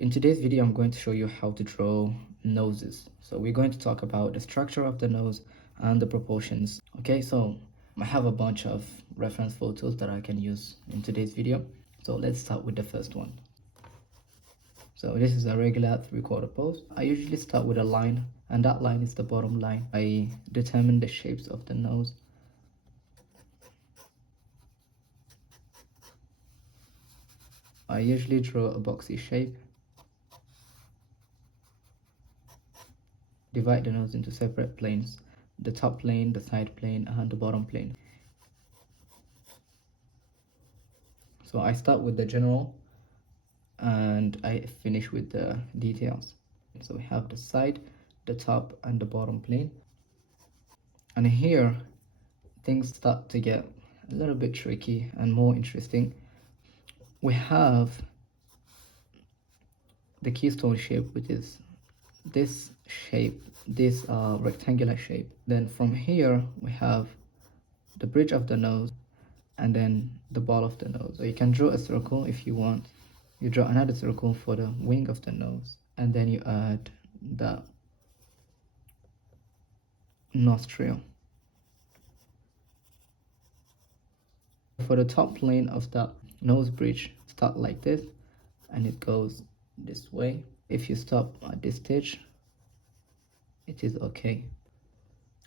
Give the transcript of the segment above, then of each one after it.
In today's video, I'm going to show you how to draw noses. So we're going to talk about the structure of the nose and the proportions. Okay, so I have a bunch of reference photos that I can use in today's video. So let's start with the first one. So this is a regular 3/4 pose. I usually start with a line, and that line is the bottom line. I determine the shapes of the nose. I usually draw a boxy shape. Divide the nose into separate planes, the top plane, the side plane, and the bottom plane. So I start with the general and I finish with the details. So we have the side, the top, and the bottom plane. And here things start to get a little bit tricky and more interesting. We have the keystone shape, which is this shape, this rectangular shape. Then from here we have the bridge of the nose and then the ball of the nose. So you can draw a circle if you want. You draw another circle for the wing of the nose, and then you add the nostril. For the top plane of the nose bridge, start like this and it goes this way. If you stop at this stage, it is okay.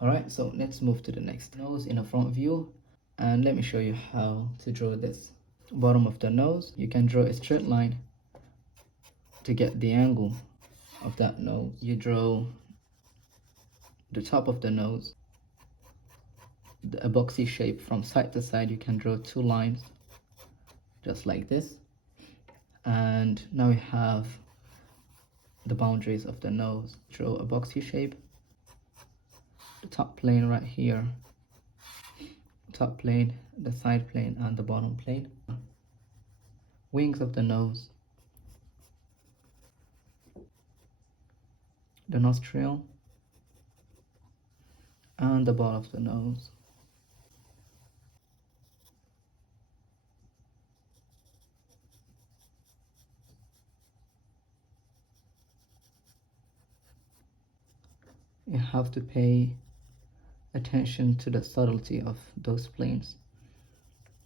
Alright, so let's move to the next. Nose in a front view, and let me show you how to draw this. Bottom of the nose, you can draw a straight line to get the angle of that nose. You draw the top of the nose, a boxy shape from side to side. You can draw two lines just like this, and now we have the boundaries of the nose. Draw a boxy shape, the top plane right here, top plane, the side plane, and the bottom plane. Wings of the nose, the nostril, and the ball of the nose. You have to pay attention to the subtlety of those planes.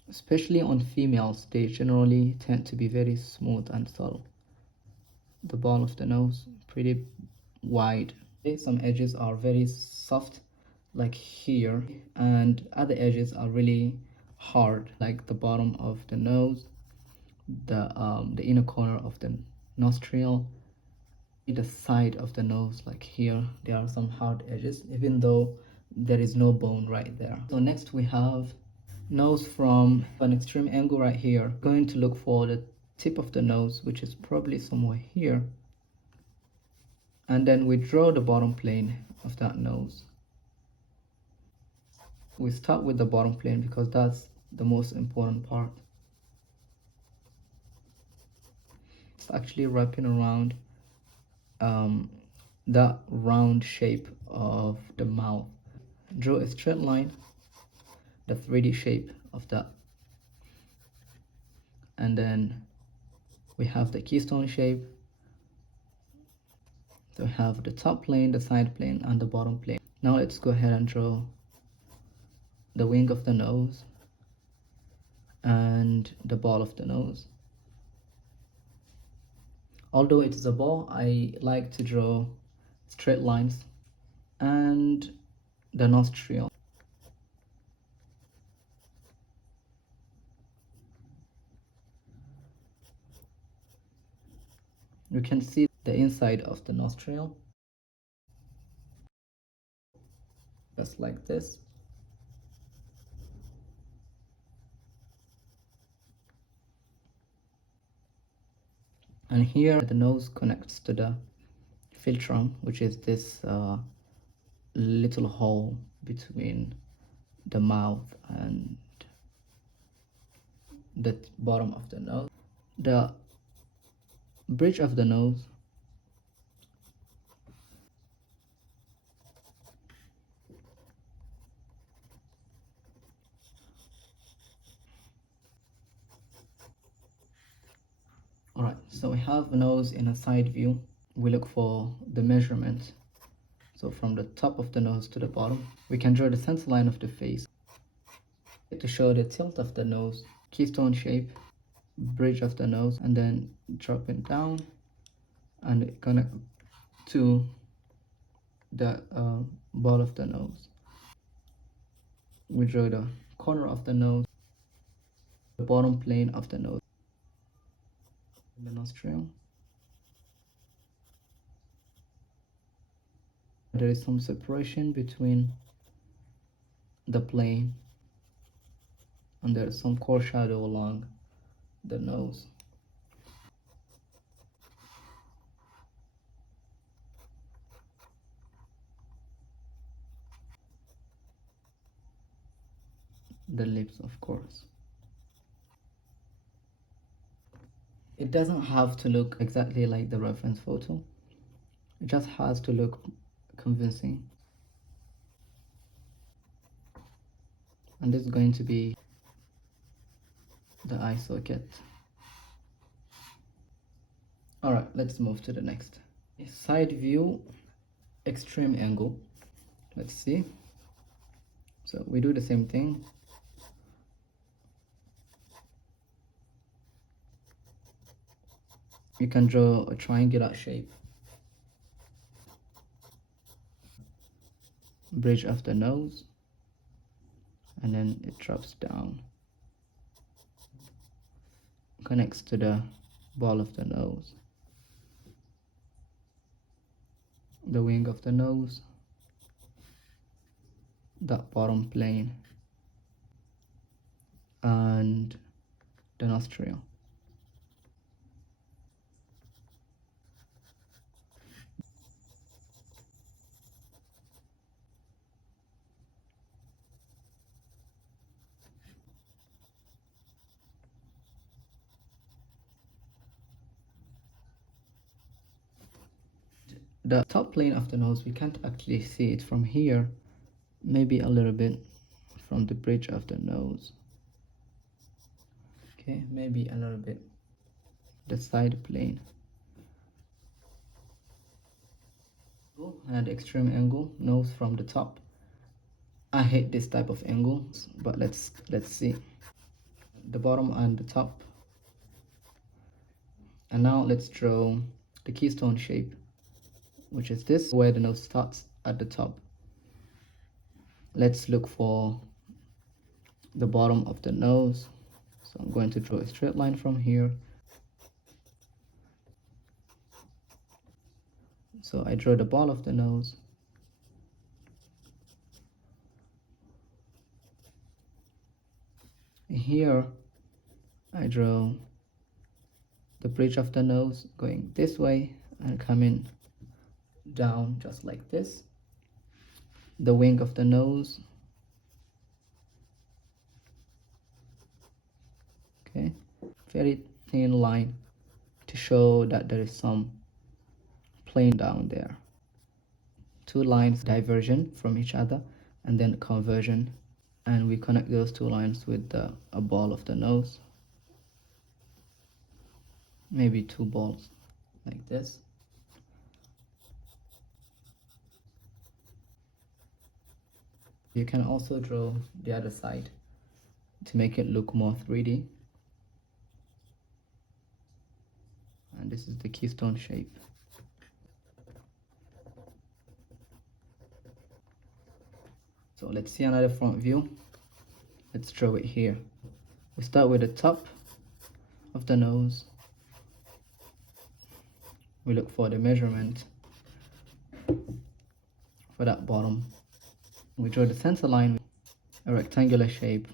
Especially on females, they generally tend to be very smooth and subtle. The ball of the nose, pretty wide. Some edges are very soft, like here, and other edges are really hard, like the bottom of the nose, the inner corner of the nostril, the side of the nose, like here. There are some hard edges, even though there is no bone right there. So next we have nose from an extreme angle right here. Going to look for the tip of the nose, which is probably somewhere here, and then we draw the bottom plane of that nose. We start with the bottom plane because that's the most important part. It's actually wrapping around that round shape of the mouth. Draw a straight line, the 3D shape of that, and then we have the keystone shape. So we have the top plane, the side plane, and the bottom plane. Now let's go ahead and draw the wing of the nose and the ball of the nose. Although it is a ball, I like to draw straight lines, and the nostril. You can see the inside of the nostril, just like this. And here the nose connects to the philtrum, which is this little hole between the mouth and the bottom of the nose. The bridge of the nose, alright, so we have the nose in a side view, we look for the measurement. So from the top of the nose to the bottom, we can draw the center line of the face. To show the tilt of the nose, keystone shape, bridge of the nose, and then drop it down and connect to the ball of the nose. We draw the corner of the nose, the bottom plane of the nose, the nostril. There is some separation between the plane, and there is some core shadow along the nose. The lips, of course. It doesn't have to look exactly like the reference photo. It just has to look convincing. And this is going to be the eye socket. Alright, let's move to the next. Side view, extreme angle. Let's see. So we do the same thing. You can draw a triangular shape. Bridge of the nose, and then it drops down, connects to the ball of the nose, the wing of the nose, that bottom plane, and the nostril. The top plane of the nose, we can't actually see it from here, maybe a little bit from the bridge of the nose. Okay, maybe a little bit the side plane. And extreme angle, nose from the top. I hate this type of angles, but let's see the bottom and the top. And now let's draw the keystone shape, which is this, where the nose starts at the top. Let's look for the bottom of the nose. So I'm going to draw a straight line from here. So I draw the ball of the nose. Here I draw the bridge of the nose going this way and coming down just like this. The wing of the nose. Okay, very thin line to show that there is some plane down there. Two lines diversion from each other and then conversion, and we connect those two lines with a ball of the nose, maybe two balls like this. You can also draw the other side to make it look more 3D. And this is the keystone shape. So let's see another front view. Let's draw it here. We start with the top of the nose. We look for the measurement for that bottom. We draw the center line, a rectangular shape.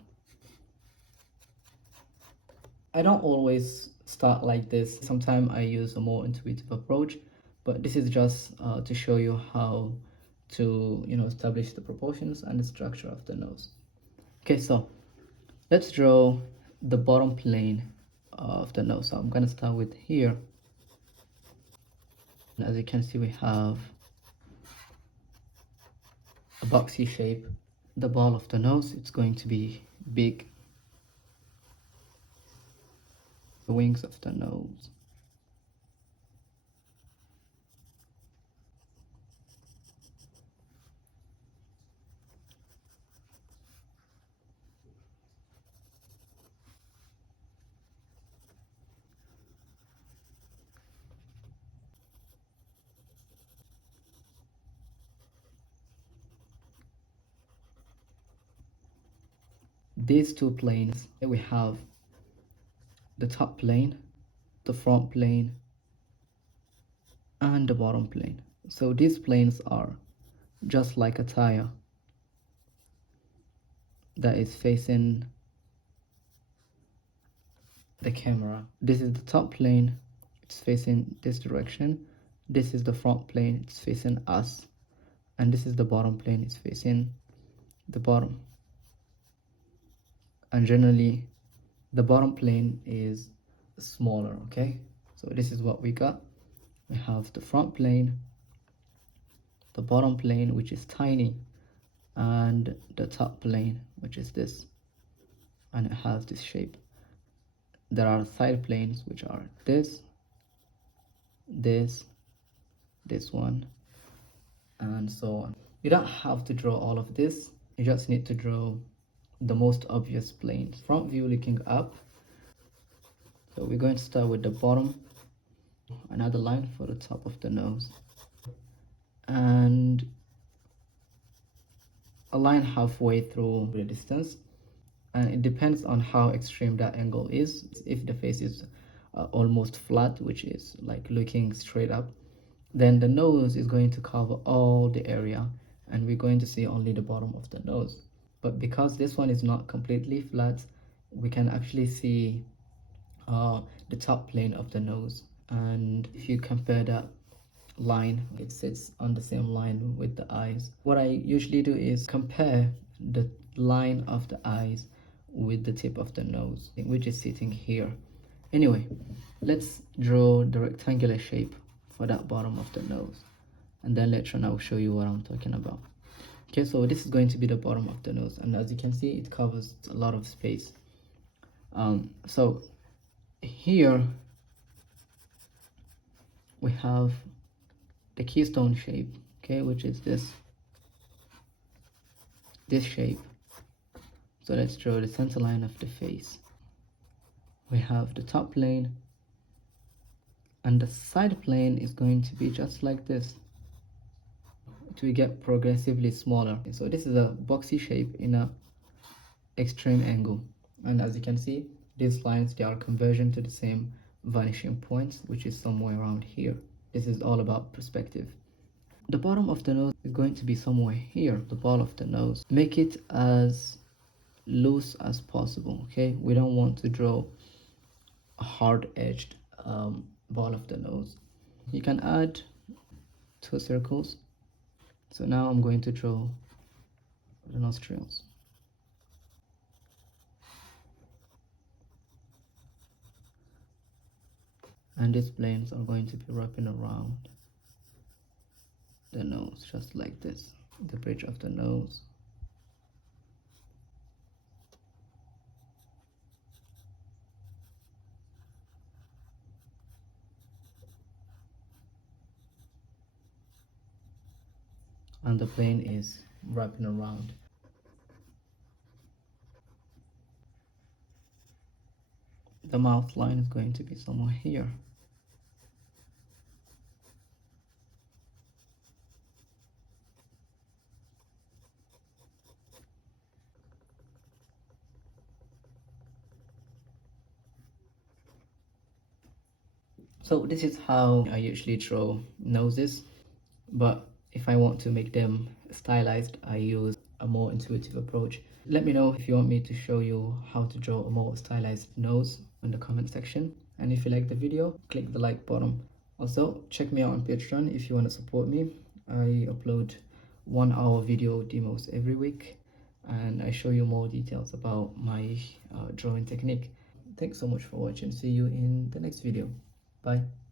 I don't always start like this. Sometimes I use a more intuitive approach, but this is just to show you how to establish the proportions and the structure of the nose. Okay, so let's draw the bottom plane of the nose. So I'm gonna start with here. And as you can see, we have a boxy shape. The ball of the nose, it's going to be big. The wings of the nose. these two planes, we have the top plane, the front plane, and the bottom plane. So these planes are just like a tire that is facing the camera. This is the top plane, it's facing this direction. This is the front plane, it's facing us. And this is the bottom plane, it's facing the bottom. And generally the bottom plane is smaller. Okay, so this is what we got. We have the front plane, the bottom plane, which is tiny, and the top plane, which is this, and it has this shape. There are side planes, which are this one, and so on. You don't have to draw all of this, you just need to draw the most obvious planes. Front view looking up. So we're going to start with the bottom, another line for the top of the nose, and a line halfway through the distance. And it depends on how extreme that angle is. If the face is almost flat, which is like looking straight up, then the nose is going to cover all the area and we're going to see only the bottom of the nose. But because this one is not completely flat, we can actually see the top plane of the nose. And if you compare that line, it sits on the same line with the eyes. What I usually do is compare the line of the eyes with the tip of the nose, which is sitting here. Anyway, let's draw the rectangular shape for that bottom of the nose, and then later on I'll show you what I'm talking about. Okay, so this is going to be the bottom of the nose, and as you can see, it covers a lot of space. So here we have the keystone shape, okay, which is this shape. So let's draw the center line of the face. We have the top plane, and the side plane is going to be just like this. It will get progressively smaller. So this is a boxy shape in a extreme angle, and as you can see, these lines, they are conversion to the same vanishing point, which is somewhere around here. This is all about perspective. The bottom of the nose is going to be somewhere here, the ball of the nose. Make it as loose as possible, okay? We don't want to draw a hard-edged ball of the nose. You can add 2 circles. So now I'm going to draw the nostrils. And these planes are going to be wrapping around the nose, just like this, the bridge of the nose. And the plane is wrapping around. The mouth line is going to be somewhere here. So this is how I usually draw noses, but if I want to make them stylized, I use a more intuitive approach. Let me know if you want me to show you how to draw a more stylized nose in the comment section. And if you like the video, click the like button. Also, check me out on Patreon if you want to support me. I upload 1-hour video demos every week, and I show you more details about my drawing technique. Thanks so much for watching. See you in the next video. Bye.